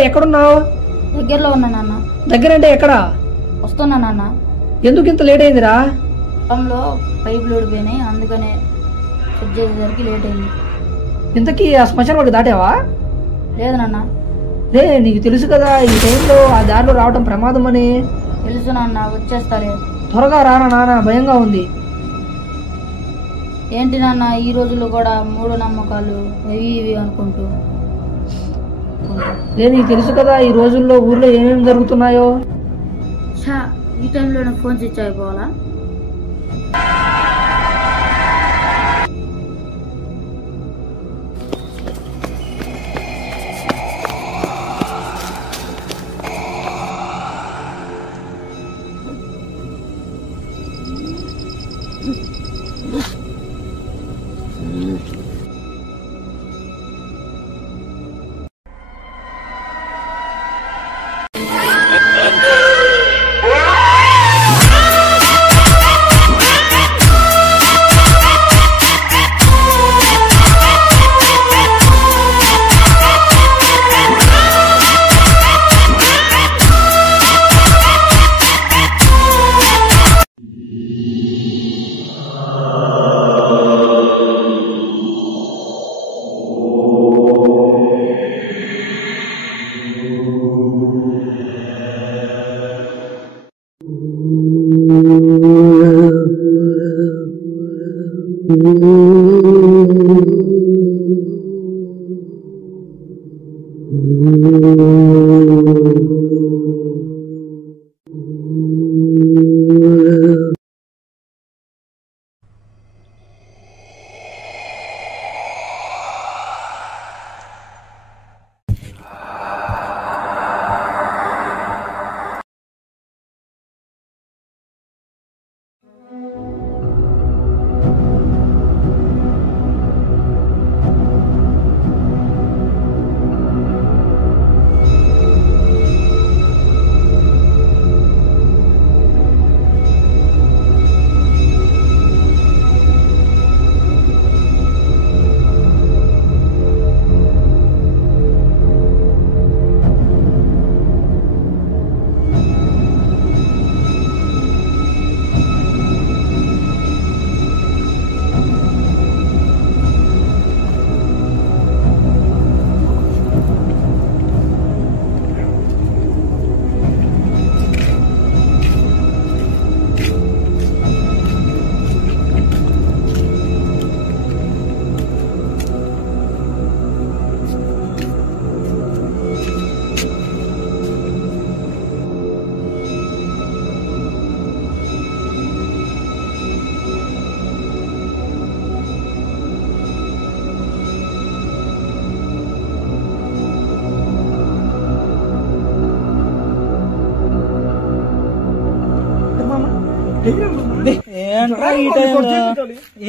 ఎక్కడున్నావు? దగ్గరలో ఉన్నా నాన్న. దగ్గర అంటే ఎక్కడ? వస్తున్నా నాన్న. ఎందుకు ఇంత లేట్ అయిందిరా? పొలంలో పైపులు ఊడిపోయినాయి, అందుకనే సెట్ చేసేసరికి లేట్ అయింది. ఇంతకీ ఆ శ్మశానం వాడికి దాటావా? లేదు నాన్న. రే, నీకు తెలుసు కదా ఈ టైంలో ఆ దారిలో రావడం ప్రమాదం అని. తెలుసు నాన్న, వచ్చేస్తాలే. త్వరగా రానా నాన్న, భయంగా ఉంది. ఏంటి నాన్న ఈ రోజుల్లో కూడా మూఢ నమ్మకాలు అవి ఇవి అనుకుంటూ. రే, నీకు తెలుసు కదా ఈ రోజుల్లో ఊర్లో ఏమేమి జరుగుతున్నాయో. ఈ టైంలో నాకు ఫోన్ స్విచ్ అయిపోవాలా?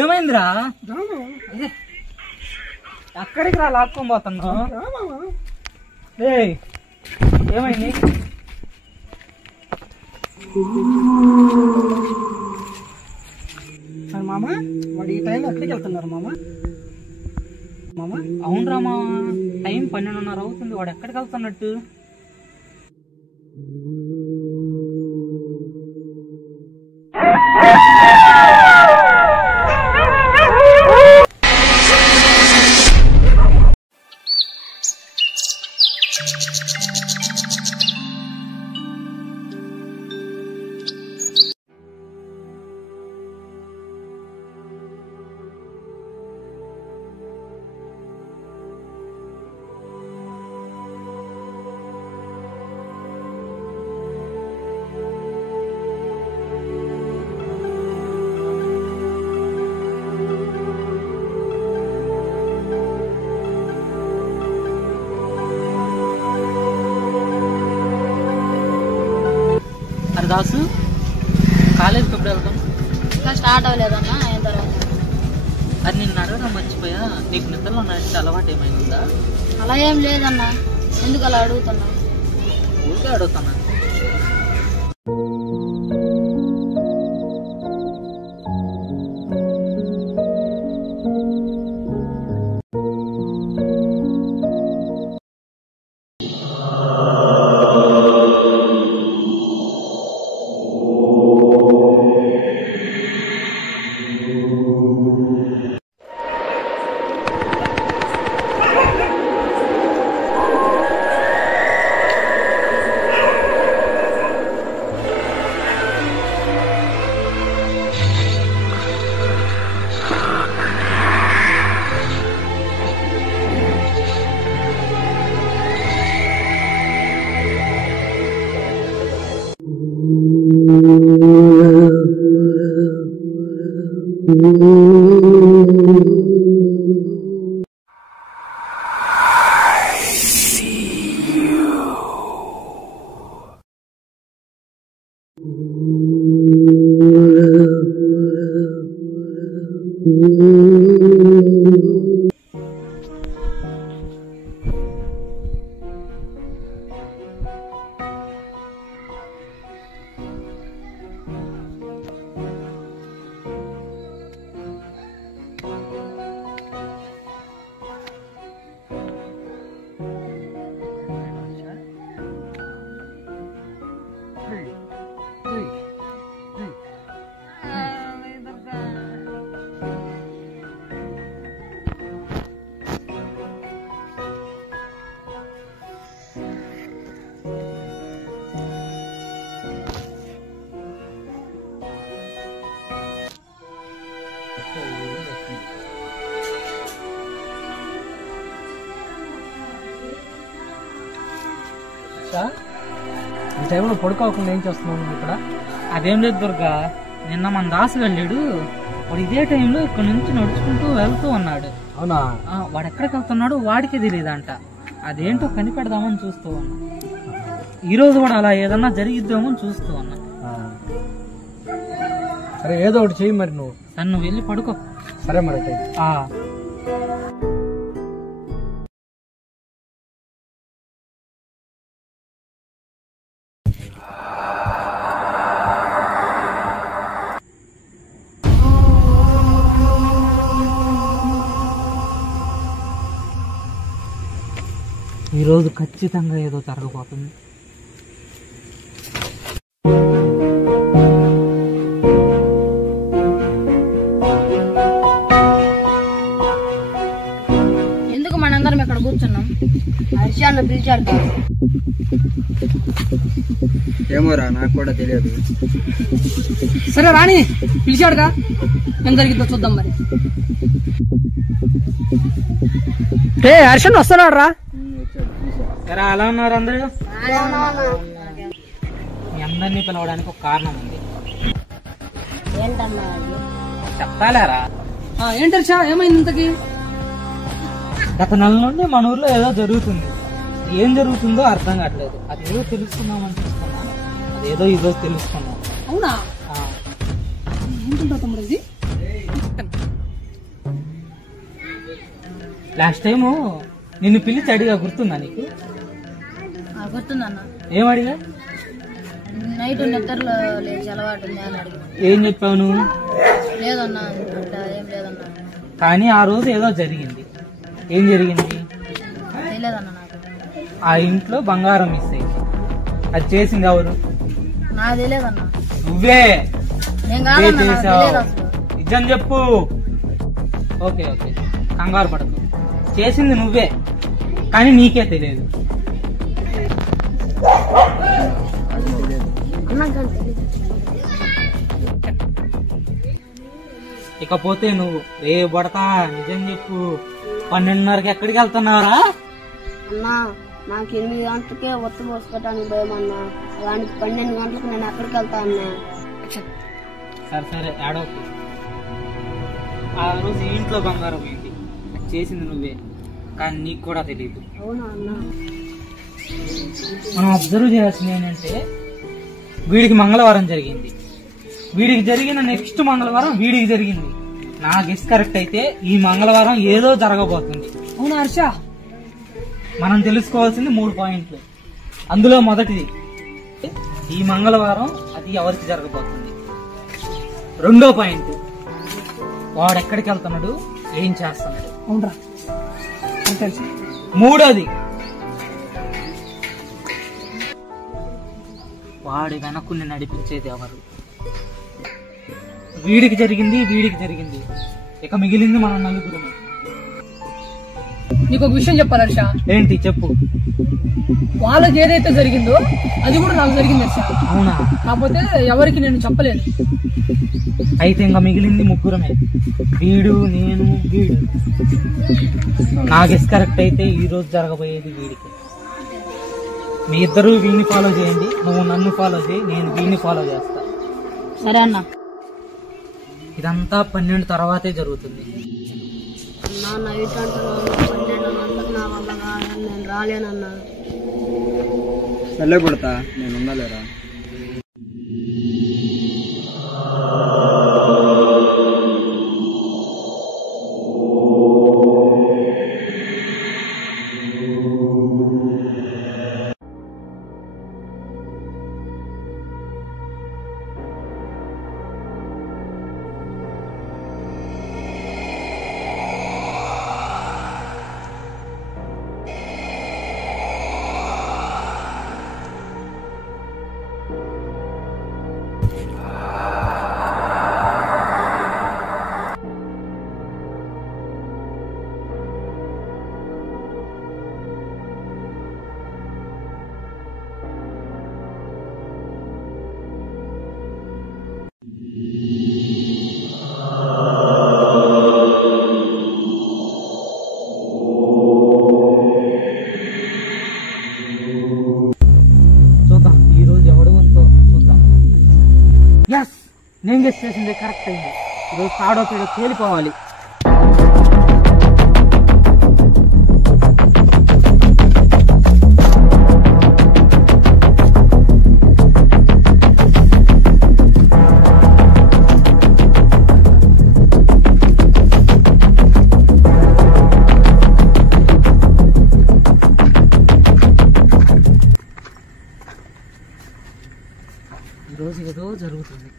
ఏమైందిరా? ఎక్కడికి రా లాక్కొని పోతున్నావు? ఏమైంది? మామ, వాడు ఈ టైంలో ఎక్కడికి వెళ్తున్నారు మామ? మామ, అవునరా మామ, టైం 12:30 అవుతుంది. వాడు ఎక్కడికి వెళ్తున్నట్టు? దాసు, కాలేజీకి ఎప్పుడు వెళ్తాం? ఇంకా స్టార్ట్ అవ్వలేదన్నా, అయిన తర్వాత. అది నిన్ను అడగడం మర్చిపోయా, నీకు నిద్రలో నడిచే అలవాటు ఏమైందా? అలా ఏం లేదన్నా, ఎందుకు అలా అడుగుతున్నా? ఊరికే అడుగుతున్నా. ఈ టైంలో పడుకోకుండా ఏం చేస్తున్నావు నువ్వు ఇక్కడ? అదేం లేదు దుర్గా, నిన్న మన దాసు వెళ్ళాడు. వాడు ఇదే టైంలో ఇక్కడ నుంచి నడుచుకుంటూ వెళ్తూ ఉన్నాడు. అవునా? వాడు ఎక్కడికి వెళ్తున్నాడో వాడికే తెలియదంట. అదేంటో కనిపెడదామని చూస్తూ ఉన్నా. ఈ రోజు కూడా అలా ఏదన్నా జరిగిద్దామో అని చూస్తూ ఉన్నా. సరే ఏదో ఒకటి చెయ్యి మరి నువ్వు. సరే నువ్వు వెళ్ళి పడుకో. సరే మరి. ఈరోజు ఖచ్చితంగా ఏదో జరగబోతుంది. ఎందుకు మనందరం ఇక్కడ కూర్చున్నాం? హర్ష అన్న పిలిచాడు. ఏమోరా, నాకు కూడా తెలియదు. సరే రాణి పిలిచాడుగా, ఏం జరిగిందో చూద్దాం మరి. హర్షన్ వస్తున్నాడు రా. సరే అలా ఉన్నారు అందరూ? మీ అందరినీ పిలవడానికి ఒక కారణం ఉంది. చెప్తాలేరా? ఏంటి హర్ష, ఏమైంది ఇంతకి? గత నెల నుండి మన ఊర్లో ఏదో జరుగుతుంది. ఏం జరుగుతుందో అర్థం కావట్లేదు. అది ఏదో తెలుసుకుందాం అని చూస్తున్నా. అదేదో ఈరోజు తెలుసుకున్నాం. అవునా? ఏంటంటా తమ్ముడు ఇది? లాస్ట్ టైము నిన్ను పిలిచి అడిగా, గుర్తుందా నీకు? గుర్తుందన్న. ఏం అడిగా? నైట్ నిద్రలో లేచి అలవాటు ఉంది అని అడిగి. ఏం చెప్పావు నువ్వు? లేదన్నా, ఏం లేదన్నా. కానీ ఆ రోజు ఏదో జరిగింది. ఏం జరిగింది? తెలియదన్నా నాకు. ఆ ఇంట్లో బంగారం మిస్ అయింది. అది చేసింది ఎవరు? నాకు తెలియదన్నా. నువ్వే. నేను కాదన్నా, నాకు తెలియదు అసలు. నిజం చెప్పు. ఓకే ఓకే, కంగారు పడకు. చేసింది నువ్వే, కానీ నీకే తెలియదు. ఇకపోతే నువ్వు రే పడతా, నిజం చెప్పు. 12:30కి ఎక్కడికి వెళ్తున్నారా? అన్నా, నాకు 8 గంటలకే ఒత్తి పోసుకోవటానికి భయం అన్నా. అలాంటి 12 గంటలకు నేను ఎక్కడికి వెళ్తా అన్నా? సరే సరే ఏడవకు. ఆ రోజు ఈ ఇంట్లో బంగారం పోయింది. అది చేసింది నువ్వే, కానీ నీకు కూడా తెలియదు. అవునా అన్నా? మనం అబ్జర్వ్ చేయాల్సింది ఏంటంటే, వీడికి మంగళవారం జరిగింది. వీడికి జరిగిన నెక్స్ట్ మంగళవారం వీడికి జరిగింది. నా గెస్ కరెక్ట్ అయితే ఈ మంగళవారం ఏదో జరగబోతుంది. అవునా హర్ష? మనం తెలుసుకోవాల్సింది 3 పాయింట్లు. అందులో మొదటిది, ఈ మంగళవారం అది ఎవరికి జరగబోతుంది. రెండో పాయింట్, వాడు ఎక్కడికి వెళ్తున్నాడు, ఏం చేస్తున్నాడు. అవునరా? మూడోది, వాడి వెనక్కుని నడిపించేది ఎవరు. వీడికి జరిగింది, వీడికి జరిగింది. ఇక మిగిలింది మన నలుగురు. నీకు ఒక విషయం చెప్పాలి హర్ష. ఏంటి చెప్పు. వాళ్ళకి ఏదైతే జరిగిందో అది కూడా నాకు జరిగింది హర్ష. అవునా? కాకపోతే ఎవరికి నేను చెప్పలేదు. అయితే ఇంకా మిగిలింది ముగ్గురమే, వీడు, నేను, వీడు. నా గెస్ కరెక్ట్ అయితే ఈ రోజు జరగబోయేది వీడికి. మీ ఇద్దరు వీడిని ఫాలో చేయండి, నువ్వు నన్ను ఫాలో చేయి, నేను వీడిని ఫాలో చేస్తా. సరే అన్న. ఇదంతా 12 తర్వాతే జరుగుతుంది. అన్నా, నైట్ అంటున్నాను, 12 గంటలకు నా వల్ల కాదని నేను రాలేనన్నా. సర్లే పడతా, నేను ఉండలేరా. నేను గెస్ట్ చేసింది కరెక్ట్ అయింది. ఈరోజు తాడో పేడో తేలిపోవాలి. ఈరోజు ఏదో జరుగుతుంది.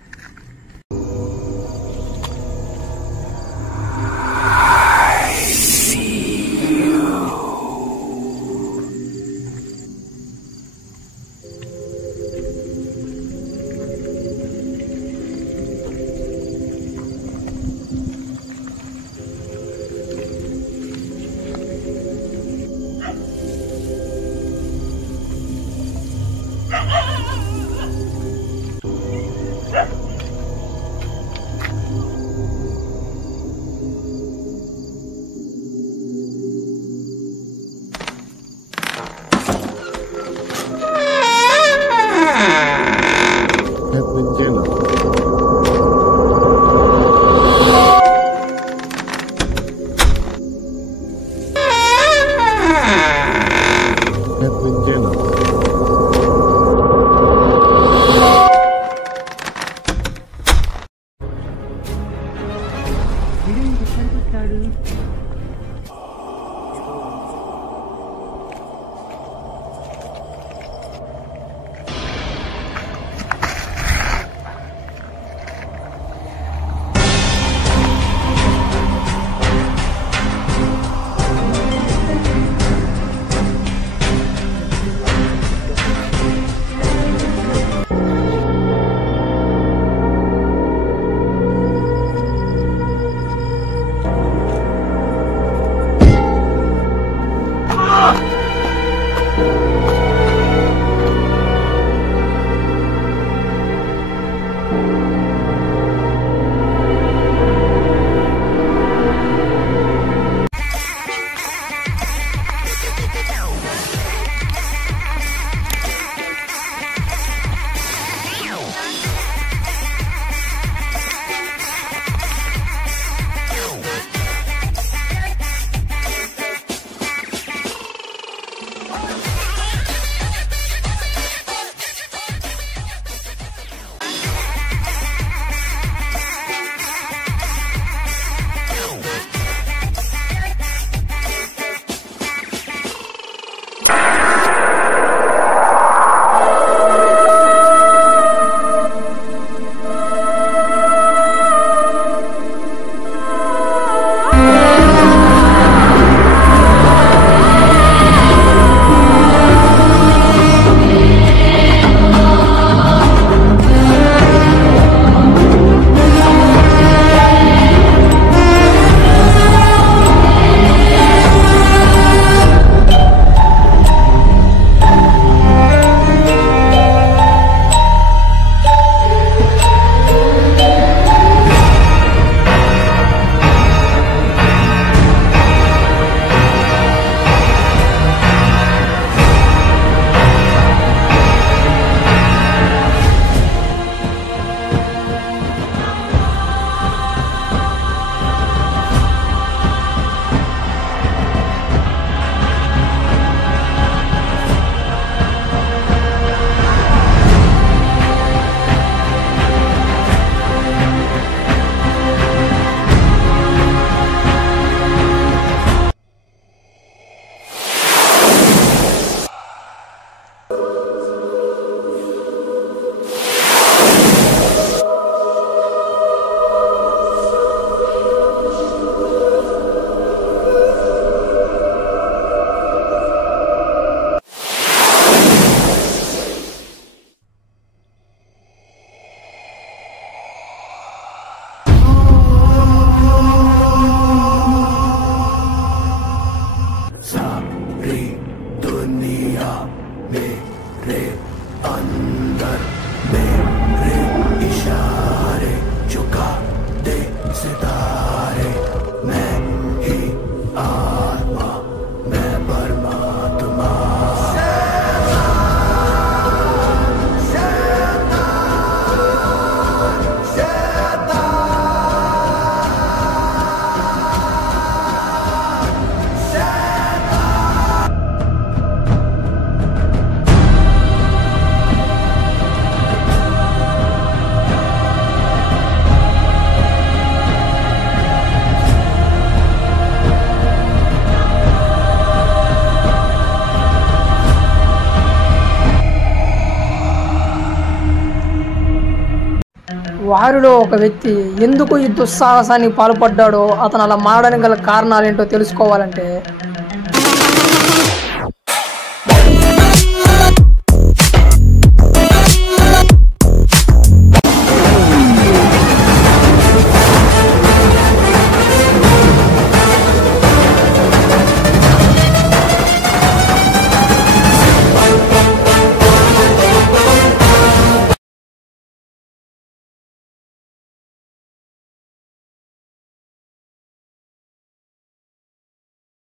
వారిలో ఒక వ్యక్తి ఎందుకు ఈ దుస్సాహసానికి పాల్పడ్డాడో, అతను అలా మారడానికి గల కారణాలేంటో తెలుసుకోవాలంటే